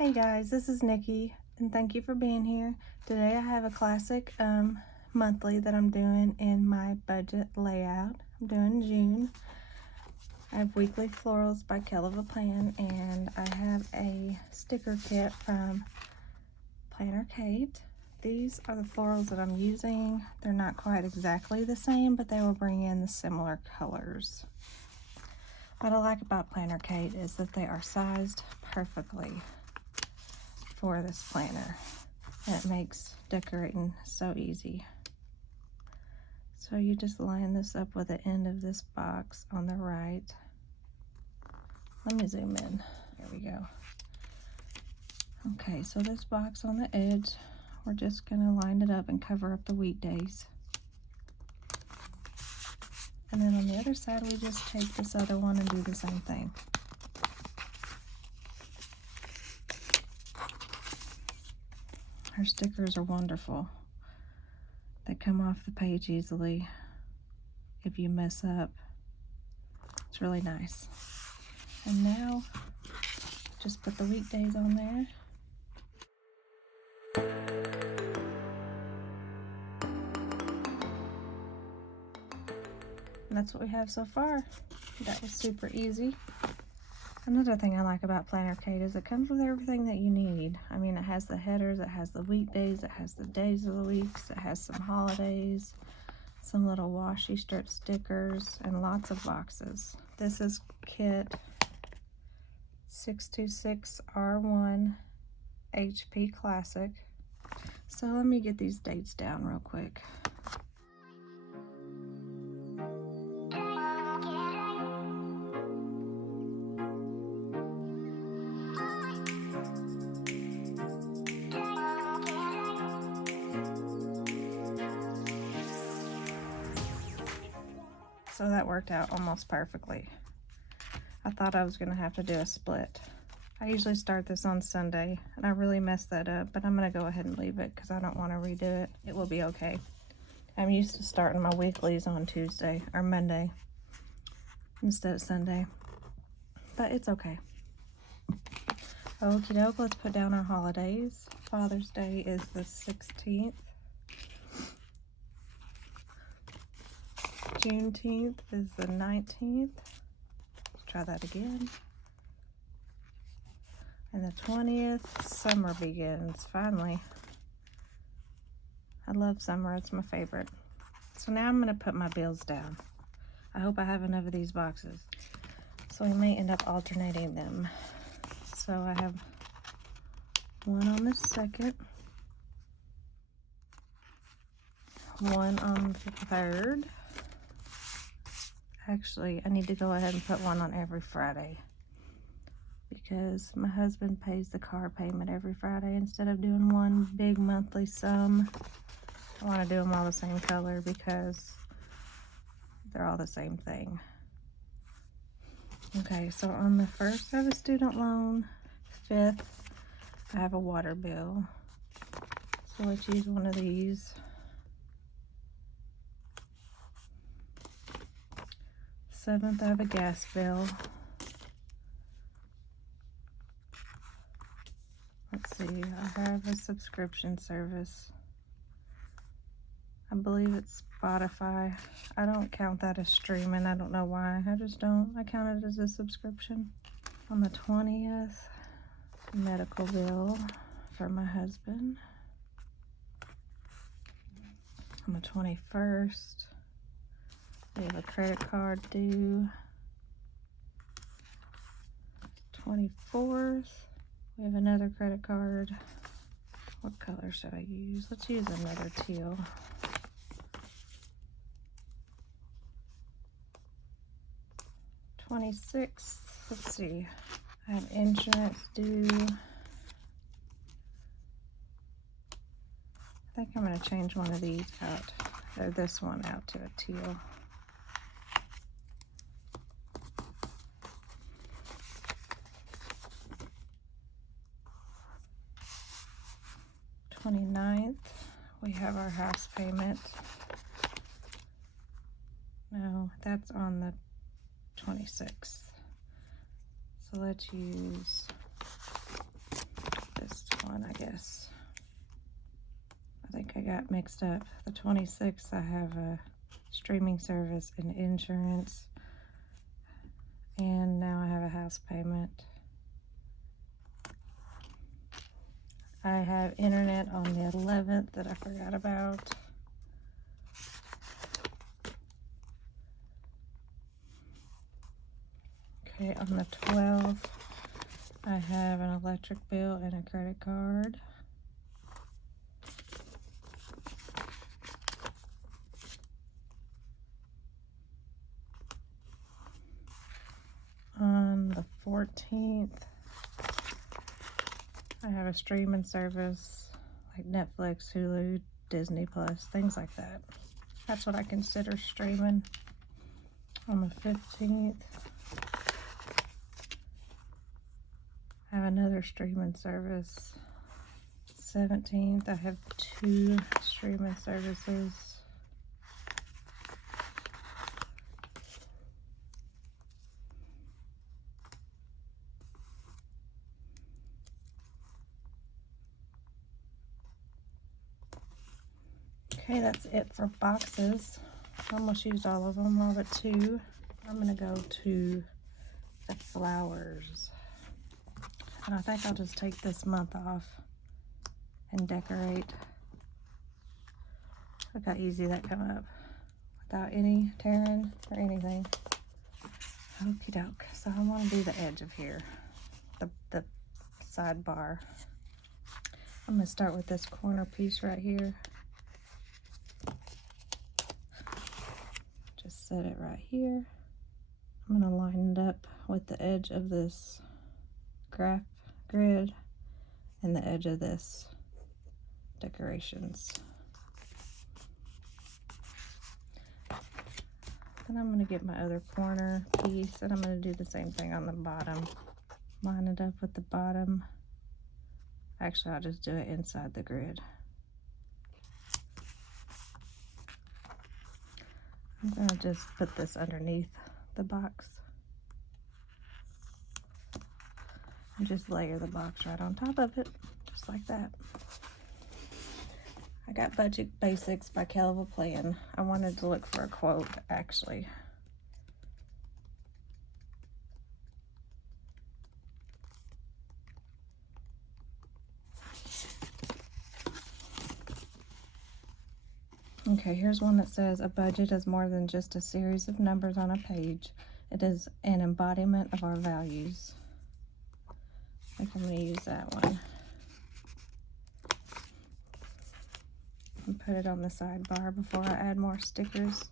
Hey guys, this is Nikki, and thank you for being here. Today I have a classic monthly that I'm doing in my budget layout. I'm doing June. I have Weekly Florals by Kell of a Plan, and I have a sticker kit from Planner Kate. These are the florals that I'm using. They're not quite exactly the same, but they will bring in the similar colors. What I like about Planner Kate is that they are sized perfectly for this planner, and it makes decorating so easy. So you just line this up with the end of this box on the right. Let me zoom in. There we go. Okay, so this box on the edge, we're just gonna line it up and cover up the weekdays. And then on the other side, we just take this other one and do the same thing. Her stickers are wonderful. They come off the page easily if you mess up. It's really nice. And now, just put the weekdays on there. And that's what we have so far. That was super easy. Another thing I like about Planner Kate is it comes with everything that you need. I mean, it has the headers, it has the weekdays, it has the days of the weeks, it has some holidays, some little washi strip stickers, and lots of boxes. This is kit 626R1 HP Classic. So let me get these dates down real quick. So that worked out almost perfectly. I thought I was gonna have to do a split. I usually start this on Sunday, and I really messed that up, but I'm gonna go ahead and leave it because I don't want to redo it. It will be okay. I'm used to starting my weeklies on Tuesday or Monday instead of Sunday, but it's okay. Okie doke, let's put down our holidays. Father's Day is the 16th. Juneteenth is the 19th. Let's try that again. And the 20th, summer begins, finally. I love summer, it's my favorite. So now I'm gonna put my bills down. I hope I have enough of these boxes. So we may end up alternating them. So I have one on the 2nd, one on the 3rd. Actually, I need to go ahead and put one on every Friday because my husband pays the car payment every Friday instead of doing one big monthly sum. I want to do them all the same color because they're all the same thing. Okay, so on the 1st I have a student loan, 5th I have a water bill. So let's use one of these. 7th I have a gas bill. Let's see, I have a subscription service. I believe it's Spotify. I don't count that as streaming. I don't know why. I just don't. I count it as a subscription. On the 20th, medical bill for my husband. On the 21st, we have a credit card due. 24th, we have another credit card. What color should I use? Let's use another teal. 26th, let's see, I have insurance due. I think I'm going to change one of these out, or this one out to a teal. The 29th, we have our house payment. No, that's on the 26th. So let's use one, I guess. I think I got mixed up. The 26th, I have a streaming service and insurance. And now I have a house payment. I have internet on the 11th that I forgot about. Okay, on the 12th, I have an electric bill and a credit card. On the 14th, I have a streaming service like Netflix, Hulu, Disney Plus, things like that. That's what I consider streaming. On the 15th, I have another streaming service. 17th, I have 2 streaming services. Okay, that's it for boxes. I almost used all of them, all but 2. I'm gonna go to the flowers. And I think I'll just take this month off and decorate. Look how easy that come up without any tearing or anything. Okie doke. So I want to do the edge of here, the sidebar. I'm gonna start with this corner piece right here. Just set it right here. I'm gonna line it up with the edge of this graph grid and the edge of this decorations. Then I'm gonna get my other corner piece and I'm gonna do the same thing on the bottom. Line it up with the bottom. Actually, I'll just do it inside the grid. I'm gonna just put this underneath the box. And just layer the box right on top of it, just like that. I got Budget Basics by Kelva Plan. I wanted to look for a quote, actually. Okay, here's one that says, a budget is more than just a series of numbers on a page. It is an embodiment of our values. I think I'm going to use that one. And put it on the sidebar before I add more stickers.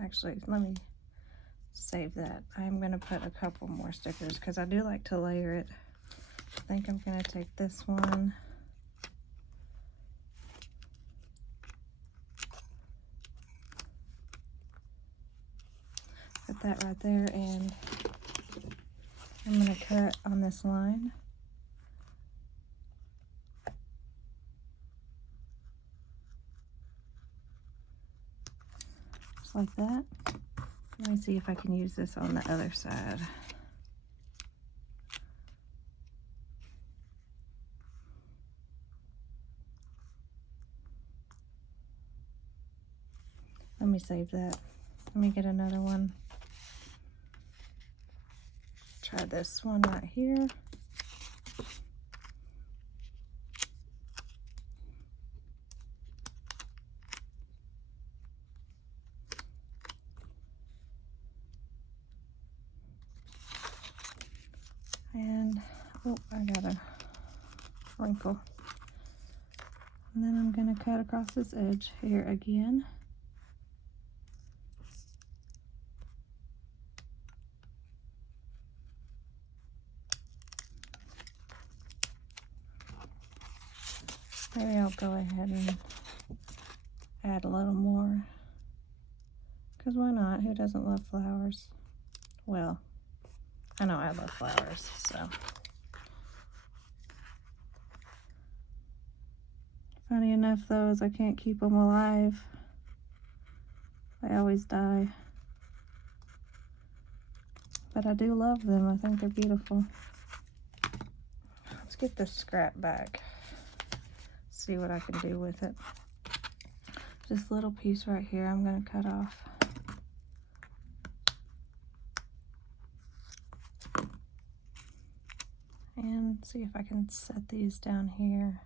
Actually, let me save that. I'm going to put a couple more stickers because I do like to layer it. I think I'm going to take this one. Put that right there, and I'm going to cut on this line. Just like that. Let me see if I can use this on the other side. Let me save that. Let me get another one. Try this one right here. And, oh, I got a wrinkle. And then I'm going to cut across this edge here again. Maybe I'll go ahead and add a little more. Because why not? Who doesn't love flowers? Well, I know I love flowers, so. Funny enough, though, is I can't keep them alive. They always die. but I do love them. I think they're beautiful. Let's get this scrap back. See what I can do with it. This little piece right here I'm going to cut off. And see if I can set these down here.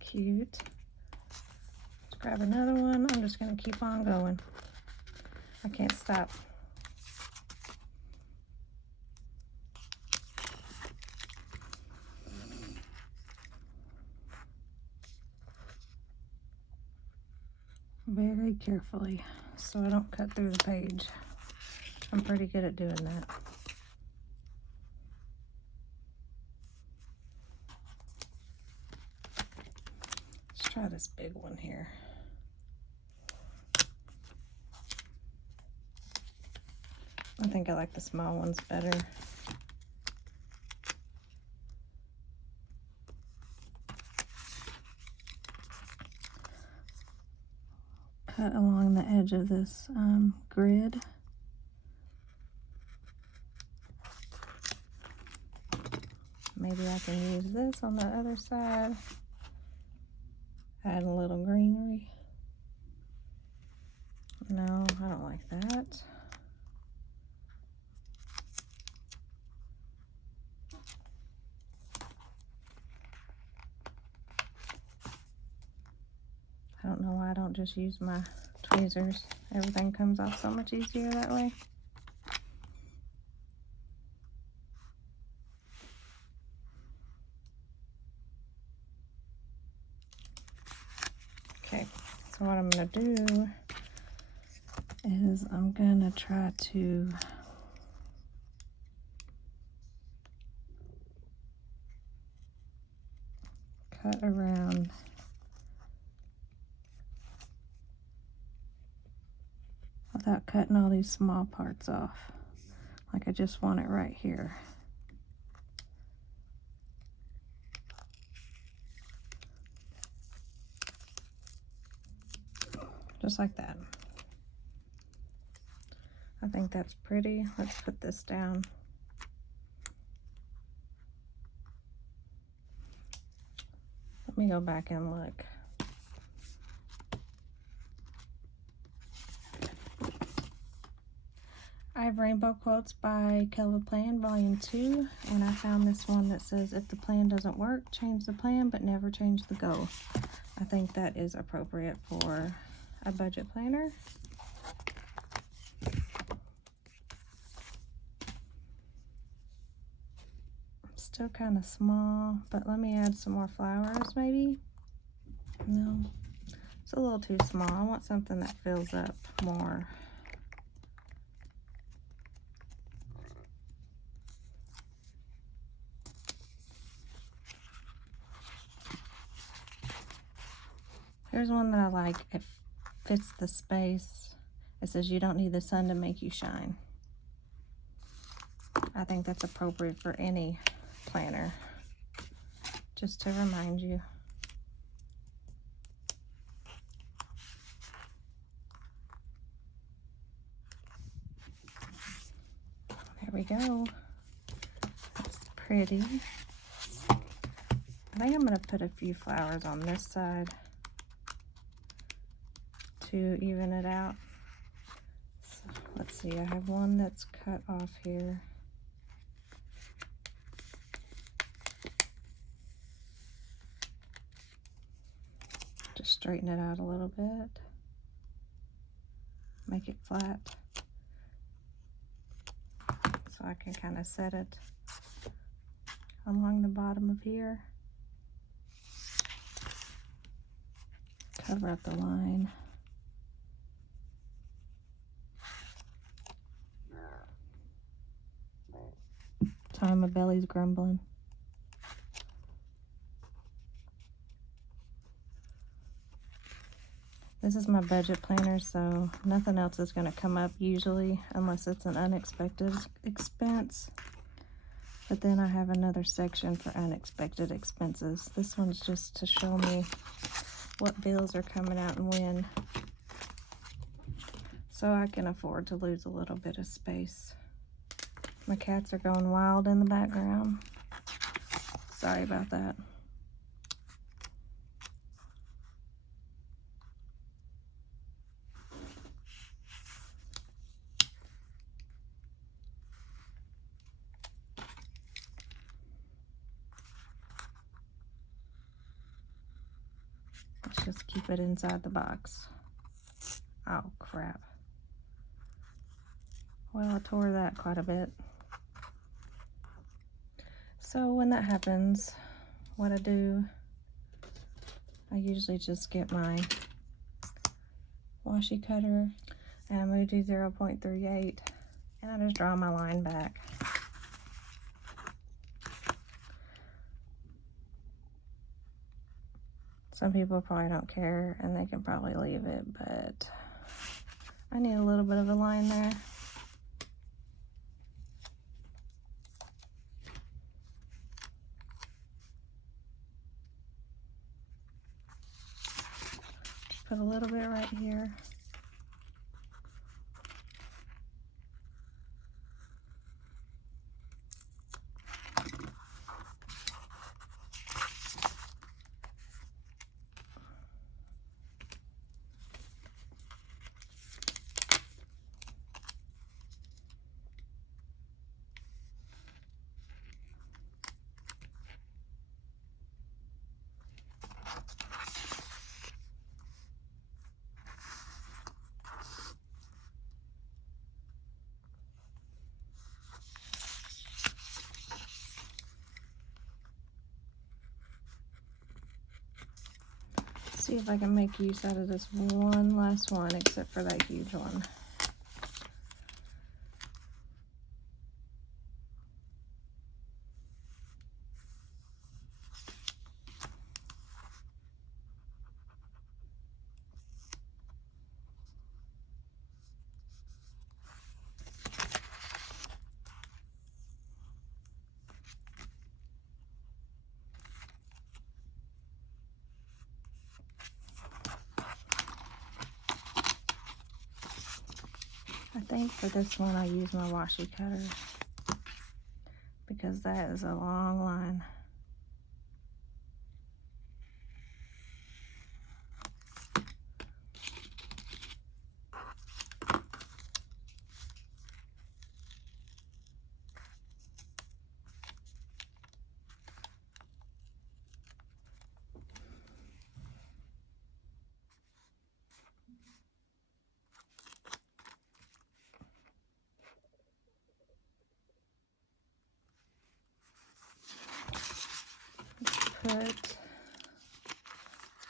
Cute. Let's grab another one. I'm just going to keep on going. I can't stop. Very carefully so I don't cut through the page. I'm pretty good at doing that. Let's try this big one here. I think I like the small ones better. Cut along the edge of this grid. Maybe I can use this on the other side. Add a little greenery. No, I don't like that. I don't know why I don't just use my tweezers. Everything comes off so much easier that way. Okay, so what I'm gonna do is I'm gonna try to cut around without cutting all these small parts off. Like I just want it right here. Just like that. I think that's pretty. Let's put this down. Let me go back and look. I have Rainbow Quotes by Kelva Plan, Volume 2, and I found this one that says, if the plan doesn't work, change the plan, but never change the goal. I think that is appropriate for a budget planner. Still kind of small, but let me add some more flowers maybe. No, it's a little too small. I want something that fills up more. Here's one that I like. It fits the space. It says you don't need the sun to make you shine. I think that's appropriate for any planner. Just to remind you. There we go. That's pretty. I think I'm going to put a few flowers on this side to even it out. So, let's see, I have one that's cut off here. Just straighten it out a little bit. Make it flat. So I can kind of set it along the bottom of here. Cover up the line. Sorry, my belly's grumbling. This is my budget planner, so nothing else is going to come up usually unless it's an unexpected expense. But then I have another section for unexpected expenses. This one's just to show me what bills are coming out and when, so I can afford to lose a little bit of space. My cats are going wild in the background. Sorry about that. Let's just keep it inside the box. Oh, crap. Well, I tore that quite a bit. So when that happens, what I do, I usually just get my washi cutter and I'm going to do 0.38 and I just draw my line back. Some people probably don't care and they can probably leave it, but I need a little bit of a line there. Just put a little bit right here. See if I can make use out of this one last one, except for that huge one. I think for this one I use my washi cutter because that is a long line.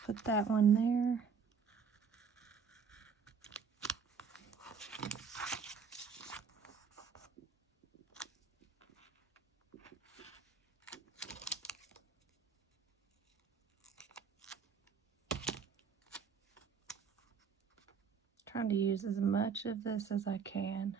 Put that one there. Trying to use as much of this as I can.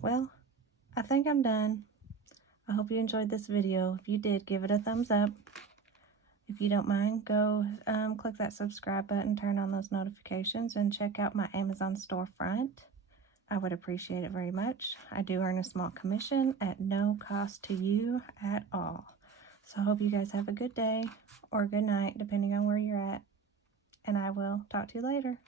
Well, I think I'm done. I hope you enjoyed this video. If you did, give it a thumbs up. If you don't mind, go click that subscribe button, turn on those notifications, and check out my Amazon storefront. I would appreciate it very much. I do earn a small commission at no cost to you at all. So I hope you guys have a good day or good night, depending on where you're at. And I will talk to you later.